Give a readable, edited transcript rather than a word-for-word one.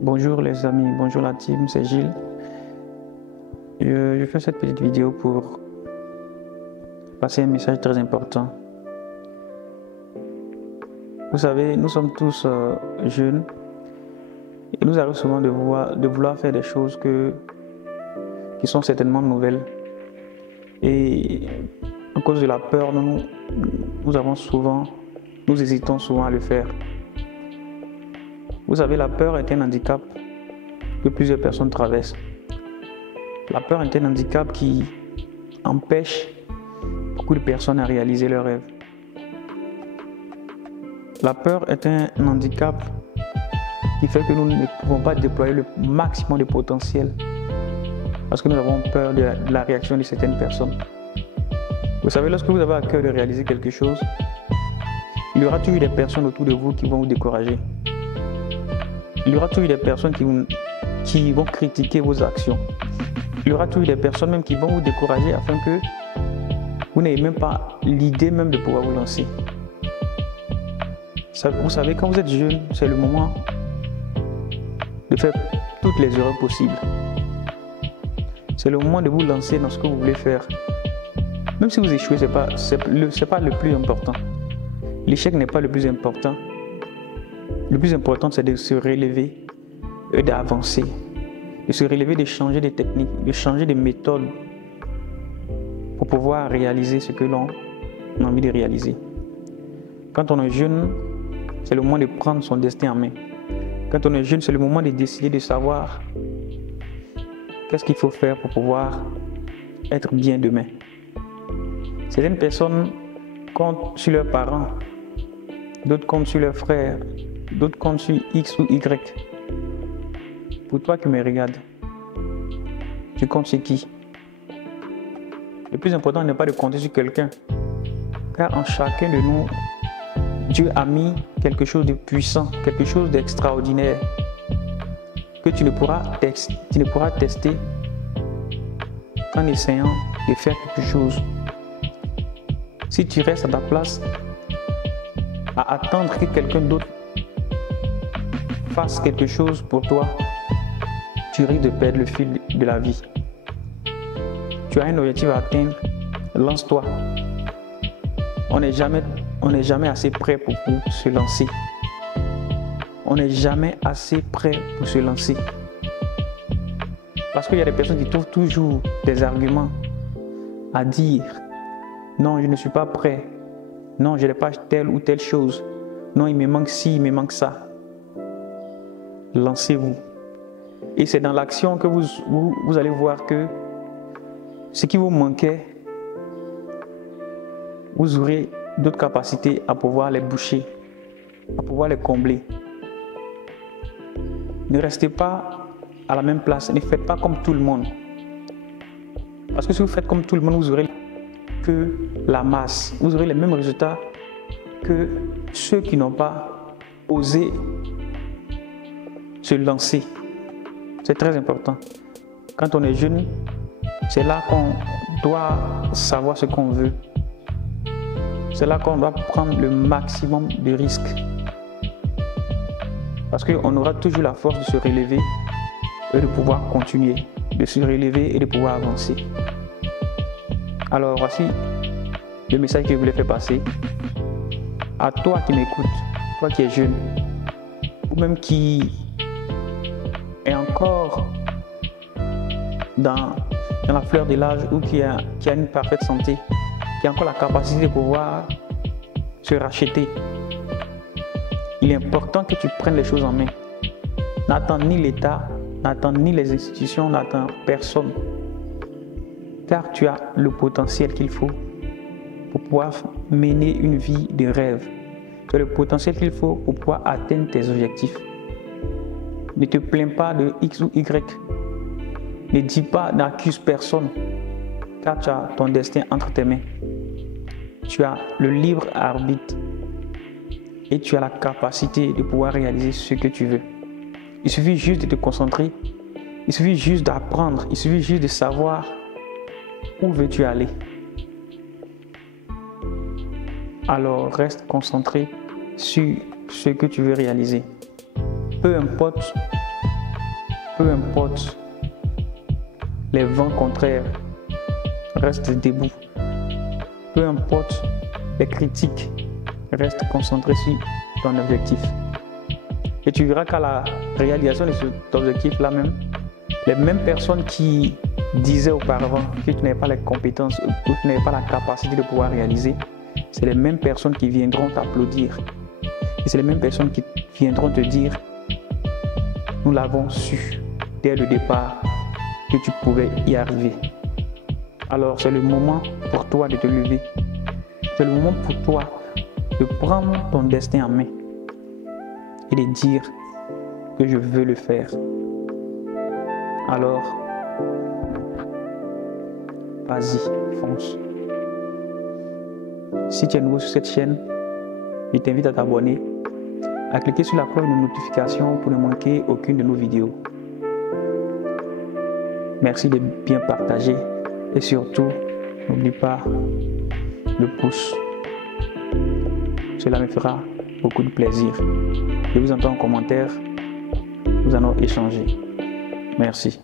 Bonjour les amis, bonjour la team, c'est Gilles. Je fais cette petite vidéo pour passer un message très important. Vous savez, nous sommes tous jeunes et nous arrive souvent de vouloir faire des choses qui sont certainement nouvelles. Et à cause de la peur, nous hésitons souvent à le faire. Vous savez, la peur est un handicap que plusieurs personnes traversent. La peur est un handicap qui empêche beaucoup de personnes à réaliser leurs rêves. La peur est un handicap qui fait que nous ne pouvons pas déployer le maximum de potentiel parce que nous avons peur de la réaction de certaines personnes. Vous savez, lorsque vous avez à cœur de réaliser quelque chose, il y aura toujours des personnes autour de vous qui vont vous décourager. Il y aura toujours des personnes qui vont critiquer vos actions. Il y aura toujours des personnes même qui vont vous décourager afin que vous n'ayez même pas l'idée même de pouvoir vous lancer. Vous savez, quand vous êtes jeune, c'est le moment de faire toutes les erreurs possibles. C'est le moment de vous lancer dans ce que vous voulez faire. Même si vous échouez, ce n'est pas le plus important. L'échec n'est pas le plus important. Le plus important, c'est de se relever et d'avancer. De se relever, de changer de techniques, de changer de méthode pour pouvoir réaliser ce que l'on a envie de réaliser. Quand on est jeune, c'est le moment de prendre son destin en main. Quand on est jeune, c'est le moment de décider de savoir qu'est-ce qu'il faut faire pour pouvoir être bien demain. Certaines personnes comptent sur leurs parents, d'autres comptent sur leurs frères, d'autres comptent sur X ou Y. Pour toi qui me regardes, tu comptes sur qui? Le plus important n'est pas de compter sur quelqu'un, car en chacun de nous, Dieu a mis quelque chose de puissant, quelque chose d'extraordinaire que tu ne pourras tester en essayant de faire quelque chose. Si tu restes à ta place à attendre que quelqu'un d'autre fasse quelque chose pour toi, tu risques de perdre le fil de la vie. Tu as un objectif à atteindre, lance-toi. On n'est jamais assez prêt pour se lancer. On n'est jamais assez prêt pour se lancer. Parce qu'il y a des personnes qui trouvent toujours des arguments à dire. Non, je ne suis pas prêt. Non, je n'ai pas telle ou telle chose. Non, il me manque ci, il me manque ça. Lancez-vous. Et c'est dans l'action que vous allez voir que ce qui vous manquait, vous aurez d'autres capacités à pouvoir les boucher, à pouvoir les combler. Ne restez pas à la même place, ne faites pas comme tout le monde. Parce que si vous faites comme tout le monde, vous aurez que la masse, vous aurez les mêmes résultats que ceux qui n'ont pas osé se lancer. C'est très important. Quand on est jeune, c'est là qu'on doit savoir ce qu'on veut. C'est là qu'on doit prendre le maximum de risques. Parce qu'on aura toujours la force de se relever et de pouvoir continuer, de se relever et de pouvoir avancer. Alors voici le message que je voulais faire passer à toi qui m'écoutes, toi qui es jeune, ou même qui est encore dans la fleur de l'âge ou qui a une parfaite santé, qui a encore la capacité de pouvoir se racheter. Il est important que tu prennes les choses en main. N'attends ni l'État, n'attends ni les institutions, n'attends personne. Car tu as le potentiel qu'il faut pour pouvoir mener une vie de rêve. Tu as le potentiel qu'il faut pour pouvoir atteindre tes objectifs. Ne te plains pas de X ou Y. Ne dis pas, n'accuse personne, car tu as ton destin entre tes mains. Tu as le libre arbitre et tu as la capacité de pouvoir réaliser ce que tu veux. Il suffit juste de te concentrer, il suffit juste d'apprendre, il suffit juste de savoir où veux-tu aller. Alors reste concentré sur ce que tu veux réaliser. Peu importe peu importe les vents contraires, reste debout. Peu importe les critiques, reste concentré sur ton objectif. Et tu verras qu'à la réalisation de cet objectif-là même, les mêmes personnes qui disaient auparavant que tu n'avais pas les compétences ou que tu n'avais pas la capacité de pouvoir réaliser, c'est les mêmes personnes qui viendront t'applaudir. Et c'est les mêmes personnes qui viendront te dire « Nous l'avons su dès le départ que tu pouvais y arriver. » Alors c'est le moment pour toi de te lever. C'est le moment pour toi de prendre ton destin en main et de dire que je veux le faire. Alors, vas-y, fonce. Si tu es nouveau sur cette chaîne, je t'invite à t'abonner, à cliquer sur la cloche de notification pour ne manquer aucune de nos vidéos. Merci de bien partager et surtout, n'oublie pas le pouce. Cela me fera beaucoup de plaisir. Je vous entends en commentaire, nous allons échanger. Merci.